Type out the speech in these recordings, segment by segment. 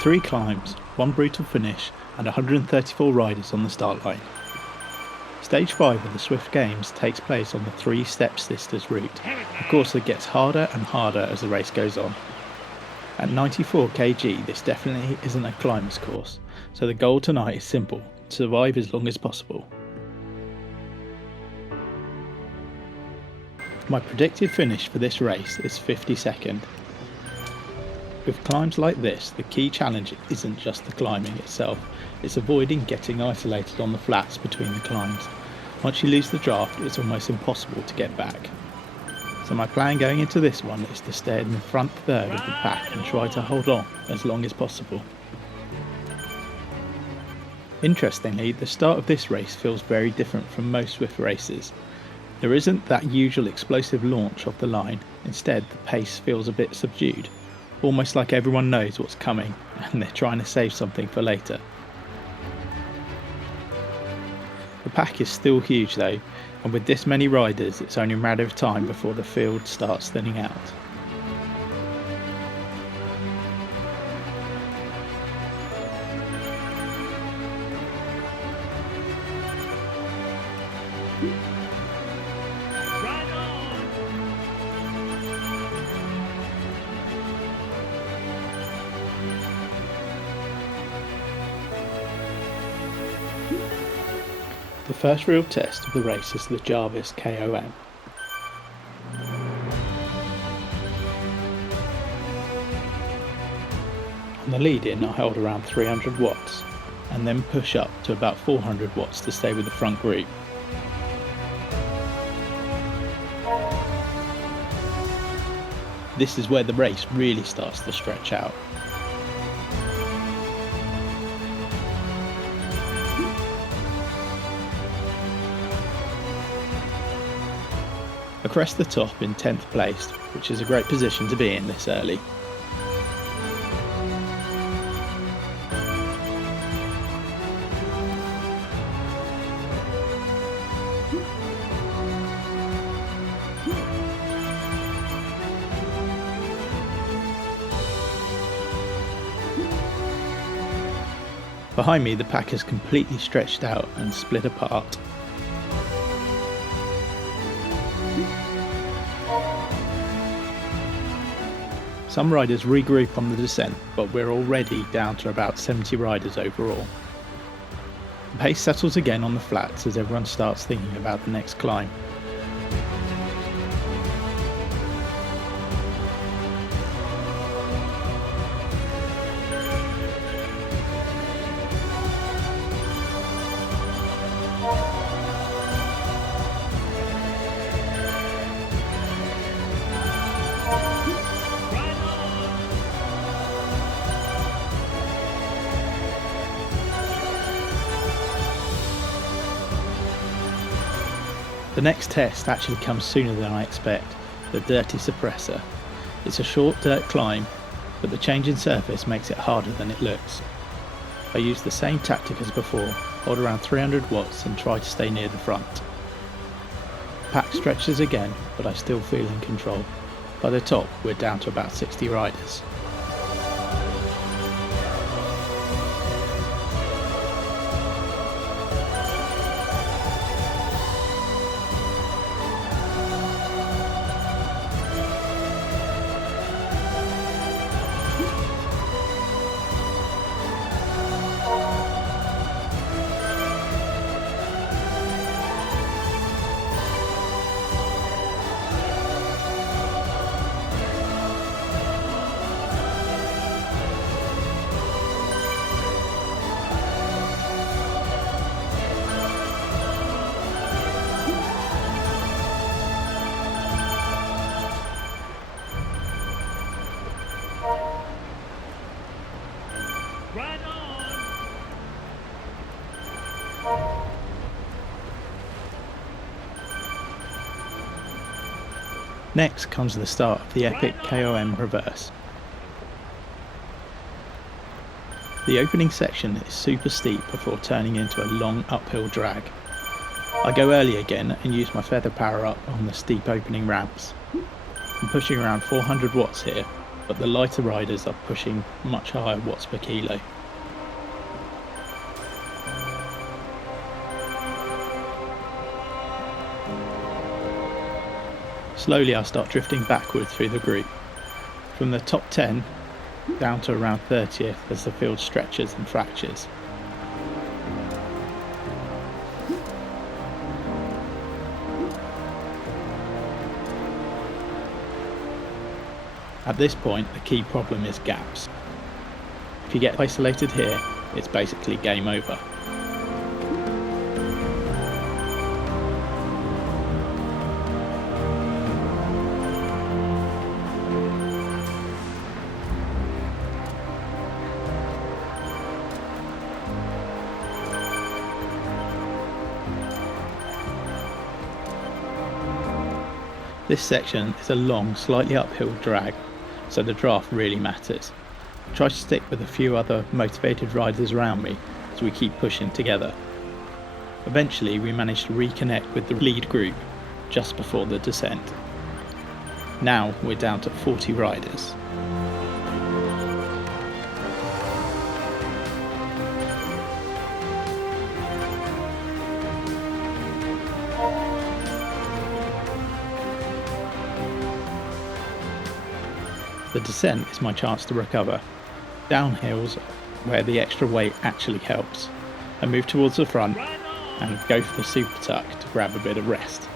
3 climbs, 1 brutal finish and 134 riders on the start line. Stage 5 of the Zwift Games takes place on the 3 Stepsisters route, a course that gets harder and harder as the race goes on. At 94 kg this definitely isn't a climber's course, so the goal tonight is simple: to survive as long as possible. My predicted finish for this race is 52nd. With climbs like this, the key challenge isn't just the climbing itself, it's avoiding getting isolated on the flats between the climbs. Once you lose the draft, it's almost impossible to get back. So my plan going into this one is to stay in the front third of the pack and try to hold on as long as possible. Interestingly, the start of this race feels very different from most Zwift races. There isn't that usual explosive launch off the line, instead the pace feels a bit subdued, almost like everyone knows what's coming and they're trying to save something for later. The pack is still huge though, and with this many riders it's only a matter of time before the field starts thinning out. The first real test of the race is the Jarvis KOM. On the lead-in I hold around 300 watts and then push up to about 400 watts to stay with the front group. This is where the race really starts to stretch out. I crest the top in 10th place, which is a great position to be in this early. Behind me the pack is completely stretched out and split apart. Some riders regroup on the descent, but we're already down to about 70 riders overall. The pace settles again on the flats as everyone starts thinking about the next climb. The next test actually comes sooner than I expect, the dirty Sorpressor. It's a short dirt climb, but the change in surface makes it harder than it looks. I use the same tactic as before, hold around 300 watts and try to stay near the front. The pack stretches again, but I still feel in control. By the top we're down to about 60 riders. Right on! Next comes the start of the epic KOM Reverse. The opening section is super steep before turning into a long uphill drag. I go early again and use my feather power up on the steep opening ramps. I'm pushing around 400 watts here, but the lighter riders are pushing much higher watts per kilo. Slowly I start drifting backward through the group, from the top 10 down to around 30th as the field stretches and fractures. At this point, the key problem is gaps. If you get isolated here, it's basically game over. This section is a long, slightly uphill drag, so the draft really matters. I try to stick with a few other motivated riders around me as we keep pushing together. Eventually we manage to reconnect with the lead group just before the descent. Now we're down to 40 riders. The descent is my chance to recover. Downhills, where the extra weight actually helps. I move towards the front and go for the super tuck to grab a bit of rest.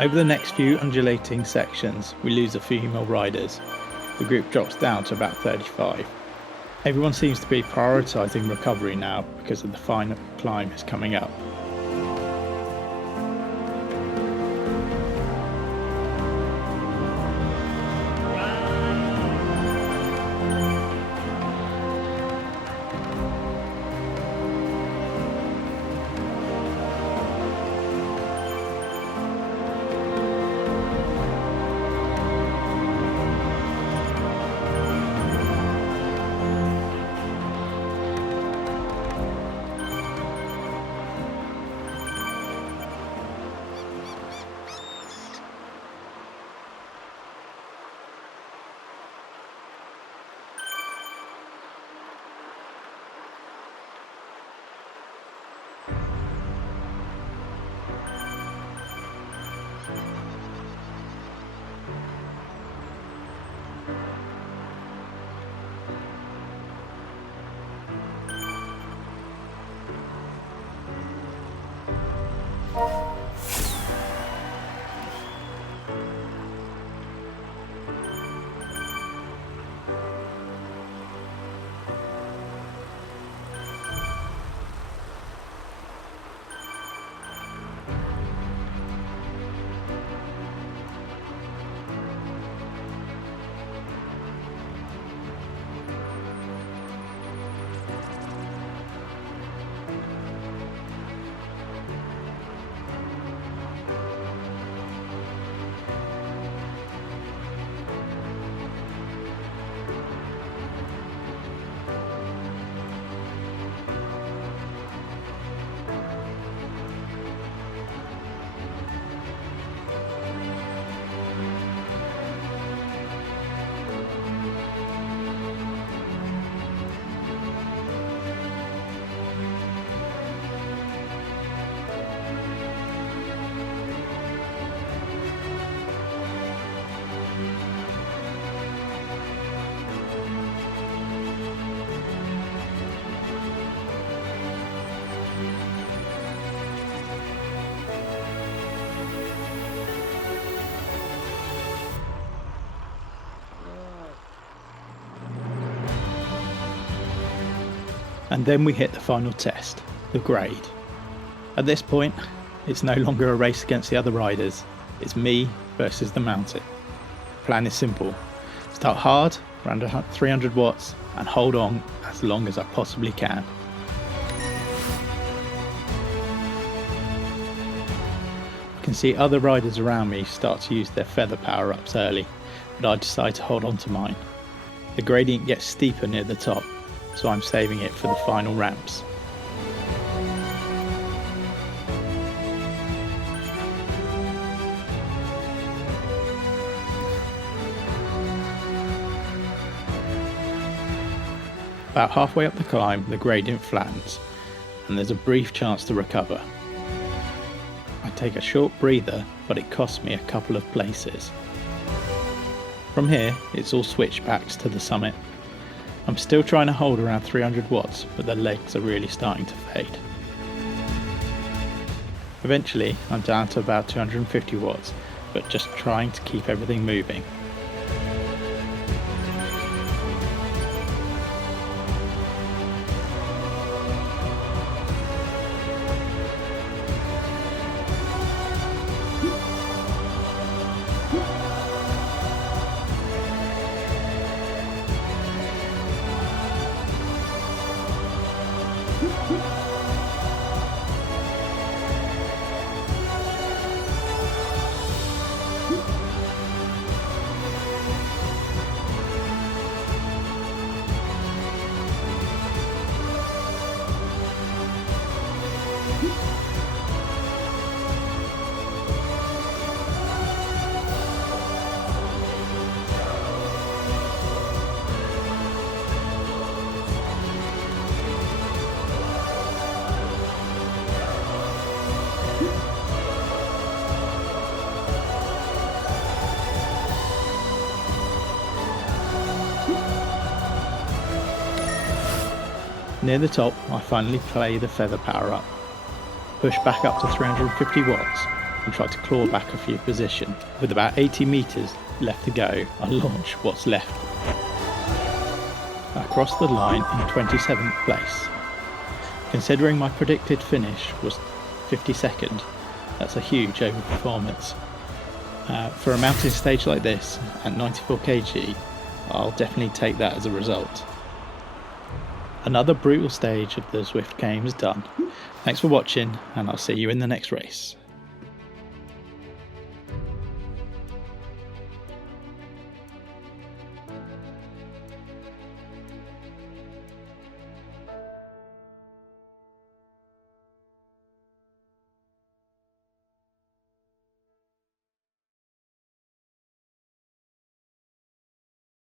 Over the next few undulating sections, we lose a few more riders. The group drops down to about 35. Everyone seems to be prioritising recovery now because of the final climb is coming up. And then we hit the final test, the grade. At this point, it's no longer a race against the other riders, it's me versus the mountain. plan is simple. Start hard, around 300 watts, and hold on as long as I possibly can. I can see other riders around me start to use their feather power-ups early, but I decide to hold on to mine. The gradient gets steeper near the top, so I'm saving it for the final ramps. About halfway up the climb, the gradient flattens, and there's a brief chance to recover. I take a short breather, but it costs me a couple of places. From here, it's all switchbacks to the summit. I'm still trying to hold around 300 watts, but the legs are really starting to fade. Eventually, I'm down to about 250 watts, but just trying to keep everything moving. Near the top, I finally play the feather power up, push back up to 350 watts and try to claw back a few positions. With about 80 metres left to go, I launch what's left. I cross the line in 27th place. Considering my predicted finish was 52nd, that's a huge overperformance. For a mountain stage like this, at 94 kg, I'll definitely take that as a result. Another brutal stage of the Zwift Games done. Thanks for watching, and I'll see you in the next race.